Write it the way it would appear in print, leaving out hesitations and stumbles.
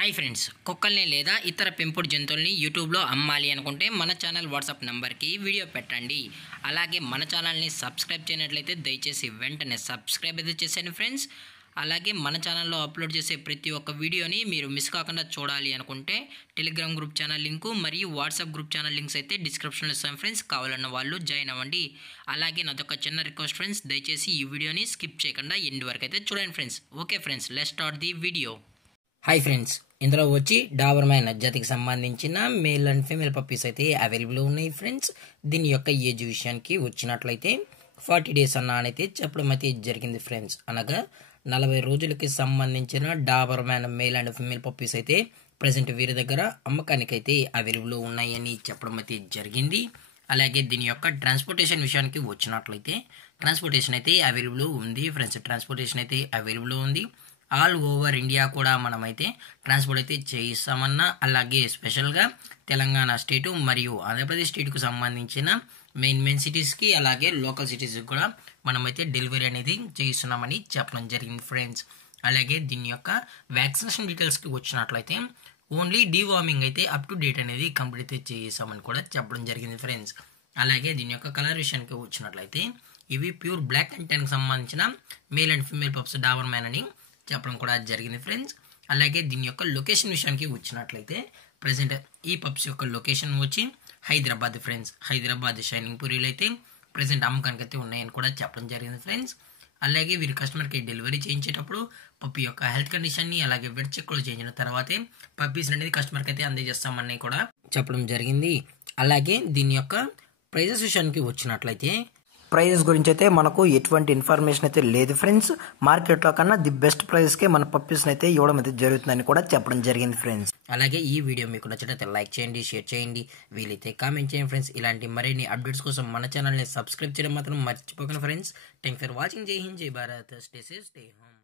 Hi friends, కుక్కల్ని లేదా ఇతర పెంపుడు జంతువుల్ని యూట్యూబ్లో అమ్మాలి అనుకుంటే మన ఛానల్ వాట్సాప్ నెంబర్కి వీడియో పెట్టండి. అలాగే మన ఛానల్ని సబ్స్క్రైబ్ చేయనట్లయితే దయచేసి వెంటనే సబ్స్క్రైబ్ అయితే చేసేయండి ఫ్రెండ్స్. అలాగే మన ఛానల్లో అప్లోడ్ చేసే ప్రతి ఒక్క వీడియోని మీరు మిస్ కాకుండా చూడాలి అనుకుంటే టెలిగ్రామ్ గ్రూప్ ఛానల్ లింకు మరియు వాట్సాప్ గ్రూప్ ఛానల్ లింక్స్ అయితే డిస్క్రిప్షన్లో ఇస్తాం ఫ్రెండ్స్. కావాలన్న వాళ్ళు జాయిన్ అవ్వండి. అలాగే నాదొక చిన్న రిక్వెస్ట్ ఫ్రెండ్స్, దయచేసి ఈ వీడియోని స్కిప్ చేయకుండా ఎండ్ వరకు అయితే చూడండి friends. Okay friends, let's start the video. Hi friends, ఇందులో వచ్చి డాబర్మ్యాన్ జాతికి సంబంధించిన మేల్ అండ్ ఫీమేల్ పప్పీస్ అయితే అవైలబుల్ ఉన్నాయి ఫ్రెండ్స్. దీని యొక్క ఏజ్ విషయానికి వచ్చినట్లయితే 40 days అన్నైతే చెప్పడం అయితే జరిగింది ఫ్రెండ్స్. అనగా 40 రోజులకి సంబంధించిన Doberman male and female puppies అయితే ప్రజెంట్ వీరి దగ్గర అమ్మకానికి అయితే అవైలబుల్ ఉన్నాయని చెప్పడం అయితే జరిగింది. అలాగే దీని యొక్క ట్రాన్స్పోర్టేషన్ విషయానికి వచ్చినట్లయితే ట్రాన్స్పోర్టేషన్ అయితే అవైలబుల్ ఉంది ఫ్రెండ్స్. ట్రాన్స్పోర్టేషన్ అయితే అవైలబుల్ ఉంది. ఆల్ ఓవర్ ఇండియా కూడా మనమైతే ట్రాన్స్పోర్ట్ అయితే చేయిస్తామన్నా, అలాగే స్పెషల్గా తెలంగాణ స్టేటు మరియు ఆంధ్రప్రదేశ్ స్టేట్కు సంబంధించిన మెయిన్ సిటీస్కి అలాగే లోకల్ సిటీస్కి కూడా మనమైతే డెలివరీ అనేది చేయిస్తున్నామని చెప్పడం జరిగింది ఫ్రెండ్స్. అలాగే దీని యొక్క వ్యాక్సినేషన్ డీటెయిల్స్కి వచ్చినట్లయితే ఓన్లీ డీవార్మింగ్ అయితే అప్ టు డేట్ అనేది కంప్లీట్ అయితే చేయిస్తామని కూడా చెప్పడం జరిగింది ఫ్రెండ్స్. అలాగే దీని యొక్క కలర్ విషయానికి వచ్చినట్లయితే ఇవి ప్యూర్ బ్లాక్ అండ్ టెన్కి సంబంధించిన male and female pups Doberman అని చెప్పడం కూడా జరిగింది ఫ్రెండ్స్. అలాగే దీని యొక్క లొకేషన్ విషయానికి వచ్చినట్లయితే ప్రజెంట్ ఈ పప్స్ యొక్క లొకేషన్ వచ్చి హైదరాబాద్ ఫ్రెండ్స్. హైదరాబాద్ షైనింగ్ పూరిలో అయితే ప్రజెంట్ అమ్మకానికి అయితే ఉన్నాయని కూడా చెప్పడం జరిగింది ఫ్రెండ్స్. అలాగే వీరి కస్టమర్కి డెలివరీ చేయించేటప్పుడు పప్పి యొక్క హెల్త్ కండిషన్ని అలాగే వెట్ చెక్ కూడా చేయించిన తర్వాతే పప్పీస్ అనేది కస్టమర్కి అయితే అందజేస్తామని కూడా చెప్పడం జరిగింది. అలాగే దీని యొక్క ప్రైజెస్ విషయానికి వచ్చినట్లయితే ప్రైజెస్ గురించి అయితే మనకు ఎటువంటి ఇన్ఫర్మేషన్ అయితే లేదు ఫ్రెండ్స్. మార్కెట్లో కన్నా ది బెస్ట్ ప్రైస్కే మన పప్పీస్ని అయితే ఇవ్వడం అయితే జరుగుతుందని కూడా చెప్పడం జరిగింది ఫ్రెండ్స్. అలాగే ఈ వీడియో మీకు నచ్చినట్లయితే లైక్ చేయండి, షేర్ చేయండి, వీలైతే కామెంట్ చేయండి ఫ్రెండ్స్. ఇలాంటి మరిన్ని అప్డేట్స్ కోసం మన ఛానల్ని సబ్స్క్రైబ్ చేయడం మాత్రం మర్చిపోకండి ఫ్రెండ్స్. Thank for watching. జై హింద్, జై Bharat, stay safe, stay home.